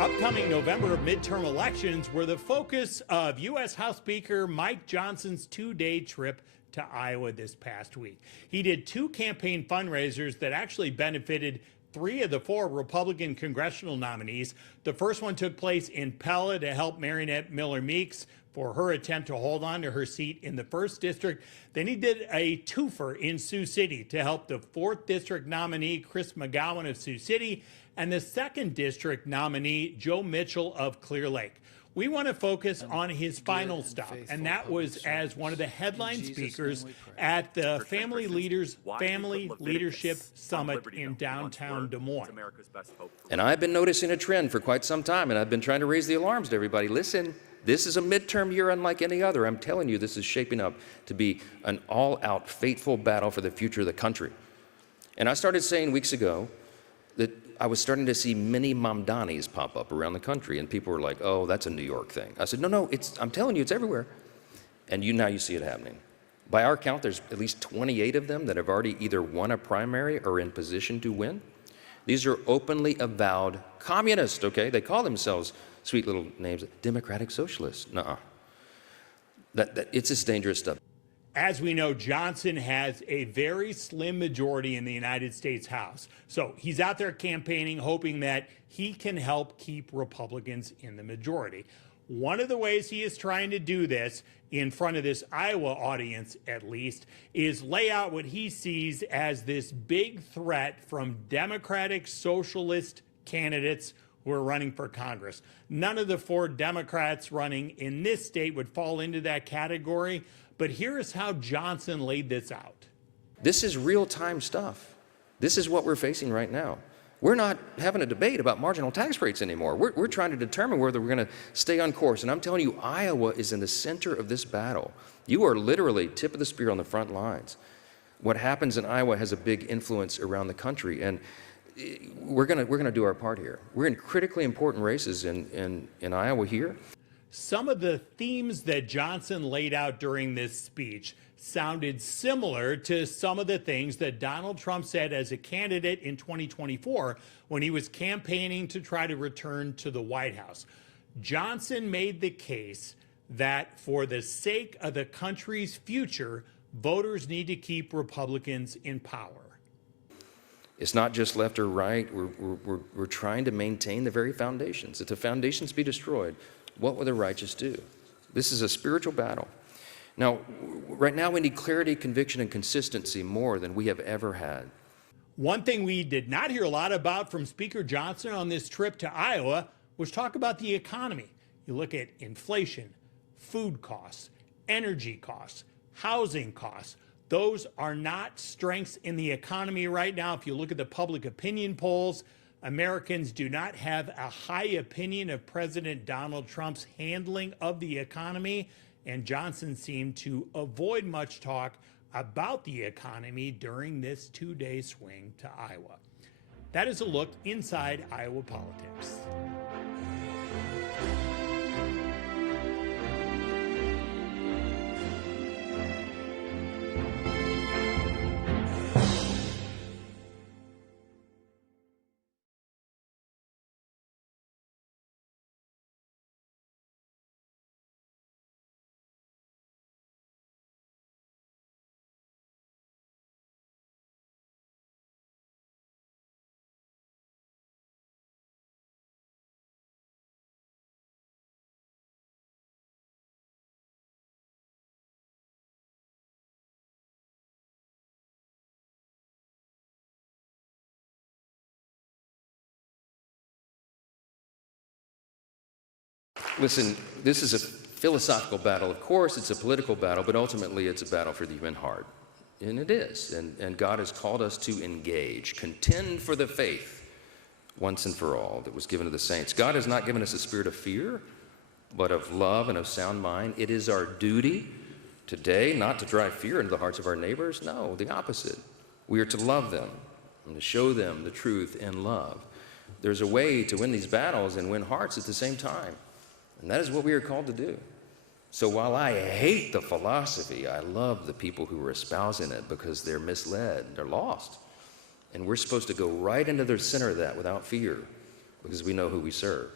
upcoming November midterm elections were the focus of U.S. House Speaker Mike Johnson's two-day trip to Iowa this past week. He did two campaign fundraisers that actually benefited three of the four Republican congressional nominees. The first one took place in Pella to help Marinette Miller-Meeks for her attempt to hold on to her seat in the 1st District. Then he did a twofer in Sioux City to help the 4th District nominee Chris McGowan of Sioux City and the 2nd District nominee Joe Mitchell of Clear Lake. We want to focus on his final stop, and that was as one of the headline speakers at the Family Leadership Summit in downtown Des Moines. And I've been noticing a trend for quite some time, and I've been trying to raise the alarms to everybody. Listen, this is a midterm year unlike any other. I'm telling you, this is shaping up to be an all-out, fateful battle for the future of the country. And I started saying weeks ago that I was starting to see mini Mamdanis pop up around the country, and people were like, oh, that's a New York thing. I said, no, I'm telling you, it's everywhere. And now you see it happening. By our count, there's at least 28 of them that have already either won a primary or in position to win. These are openly avowed communists, okay? They call themselves sweet little names, democratic socialists. Nuh-uh. It's this dangerous stuff. As we know, Johnson has a very slim majority in the United States House. So he's out there campaigning, hoping that he can help keep Republicans in the majority. One of the ways he is trying to do this, in front of this Iowa audience at least, is lay out what he sees as this big threat from Democratic socialist candidates who are running for Congress. None of the four Democrats running in this state would fall into that category. But here is how Johnson laid this out. This is real-time stuff. This is what we're facing right now. We're not having a debate about marginal tax rates anymore. We're trying to determine whether we're going to stay on course. And I'm telling you, Iowa is in the center of this battle. You are literally tip of the spear on the front lines. What happens in Iowa has a big influence around the country. And we're going to do our part here. We're in critically important races in Iowa here. Some of the themes that Johnson laid out during this speech sounded similar to some of the things that Donald Trump said as a candidate in 2024 when he was campaigning to try to return to the White House. Johnson made the case that for the sake of the country's future, voters need to keep Republicans in power. It's not just left or right. We're trying to maintain the very foundations. If the foundations be destroyed, what will the righteous do? This is a spiritual battle. Now, right now we need clarity, conviction, and consistency more than we have ever had. One thing we did not hear a lot about from Speaker Johnson on this trip to Iowa was talk about the economy. You look at inflation, food costs, energy costs, housing costs. Those are not strengths in the economy right now. If you look at the public opinion polls, Americans do not have a high opinion of President Donald Trump's handling of the economy, and Johnson seemed to avoid much talk about the economy during this two-day swing to Iowa. That is a look inside Iowa politics. Listen, this is a philosophical battle. Of course, it's a political battle, but ultimately it's a battle for the human heart. And it is. And God has called us to engage, contend for the faith once and for all that was given to the saints. God has not given us a spirit of fear, but of love and of sound mind. It is our duty today not to drive fear into the hearts of our neighbors. No, the opposite. We are to love them and to show them the truth in love. There's a way to win these battles and win hearts at the same time. And that is what we are called to do. So while I hate the philosophy, I love the people who are espousing it because they're misled, they're lost. And we're supposed to go right into the center of that without fear because we know who we serve.